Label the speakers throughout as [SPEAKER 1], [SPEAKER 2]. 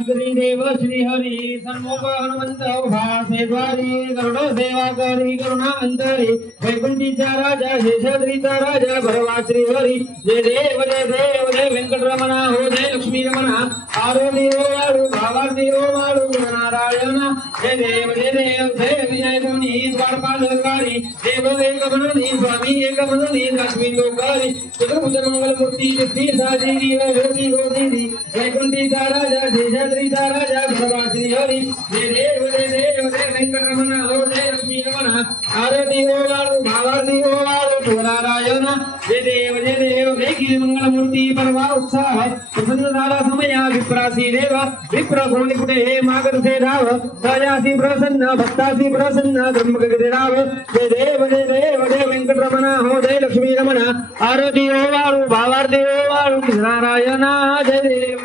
[SPEAKER 1] श्रीदेव श्रीहरि सन्मुख हनुमन्त भासे द्वारि करुणो सेवाकारि करुणामन्तरि वैकुण्ठीचा राजा शेषाद्रीचा राजा भगवा श्रीहरि जय देव जय देव, जय रमणा हो जय लक्ष्मी लक्ष्मीरमण। आरो देवो वाडु भावार्देवो वाडु नारायण जय देव जय देव, जय జయము నీ ద్వారపాలు కారి దేవవేగమును నీ స్వామి ఏకమును నీ లక్ష్మీతో కారి. చతుర్భుజ మంగళమూర్తి విష్ణి సాజీవి మంగళమూర్తి పరమా ఉత్సాహ. देखील मंगलमूर्ती परवा उत्साह प्रसन्न झाला समया विप्रासी देव विप्र कोणी कुठे हे मागरसे धाव राजासी प्रसन्न भक्तासी प्रसन्न ब्रह्मगती राव जय देव जय देव जय वेंकटरमण हो जय लक्ष्मी रमण आरती हो वाळू भावार्थी हो वाळू नारायण जय देव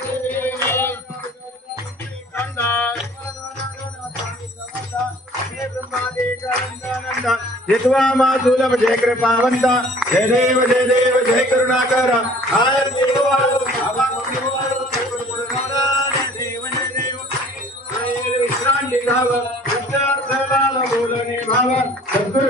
[SPEAKER 2] जित्वा मातुलम जय कृपावंत जय देव जय देव जय करुणाकर आरती हो वाळू, భావ విద్యార్థులని భావ. సద్గురు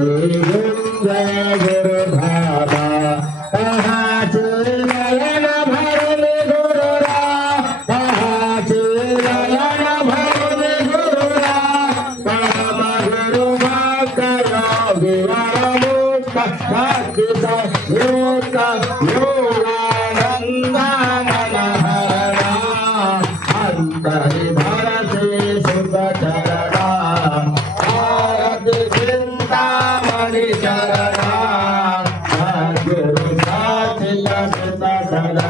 [SPEAKER 1] Mm-hmm. सदा सदा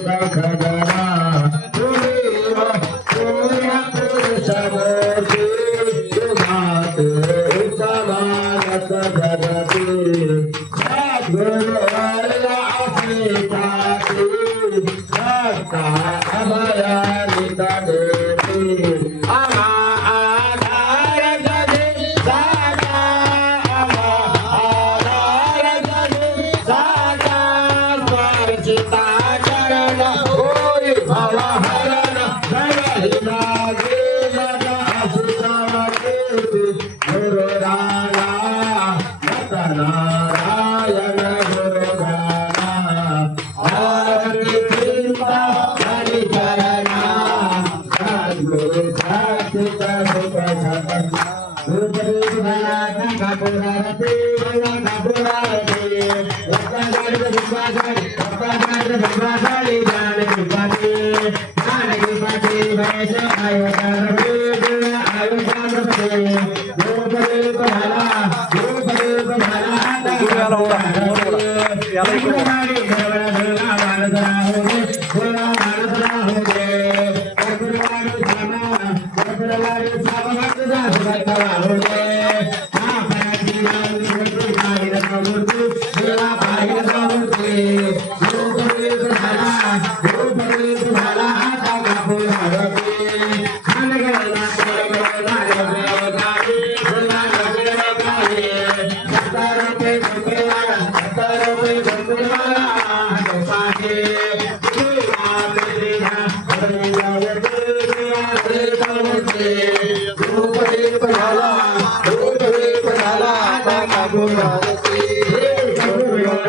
[SPEAKER 1] Gracias.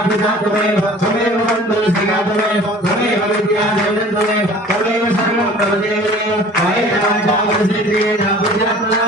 [SPEAKER 1] విద్యాభిజాతమేవ త్వమేవ బంధు శ్రీయాతమేవ త్వమేవ విద్యాజనందమేవ త్వమేవ సర్వం తవ దేవమేవ కాయే వాచా మనసే క్రియే జాగృత్యాత్మనా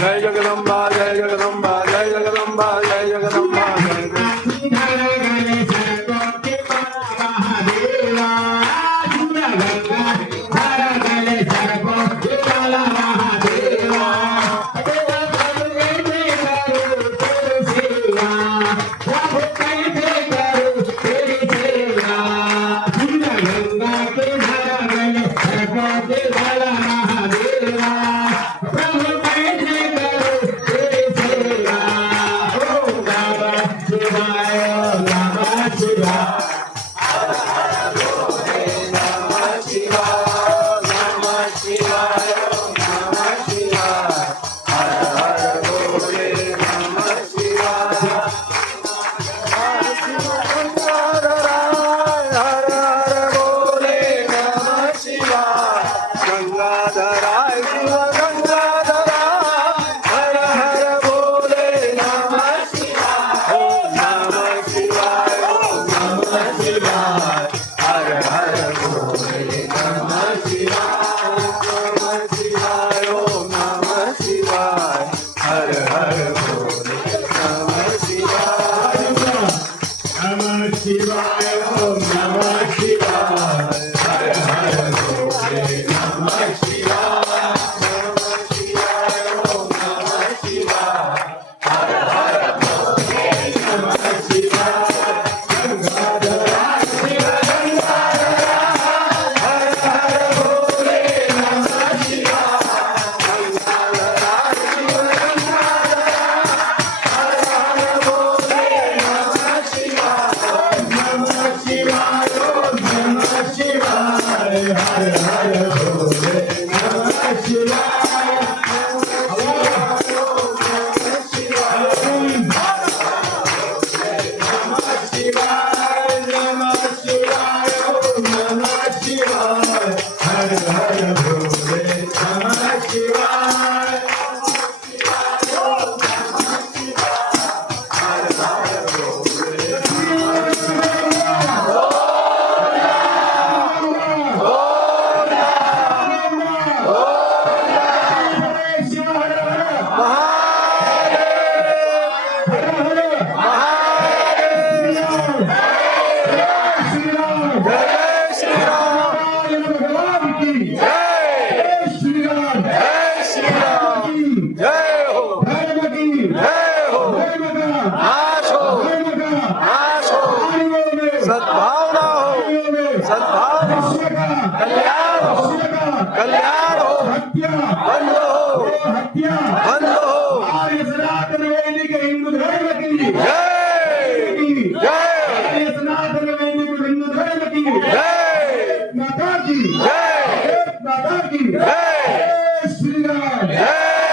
[SPEAKER 2] Jai Jagadamba, Jai Jagadamba, Jai Jagadamba, Jai
[SPEAKER 1] Jagadamba.
[SPEAKER 2] Hare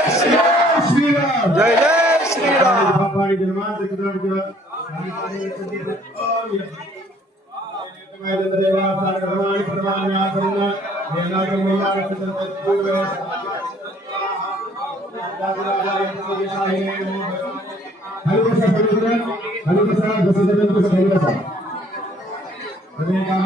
[SPEAKER 2] Jai Jai Shri Ram. Jai Jai Shri Ram.
[SPEAKER 1] हरे कृष्ण हरे कृष्ण हरे कृष्ण कृष्ण कृष्ण हरे
[SPEAKER 2] कृष्ण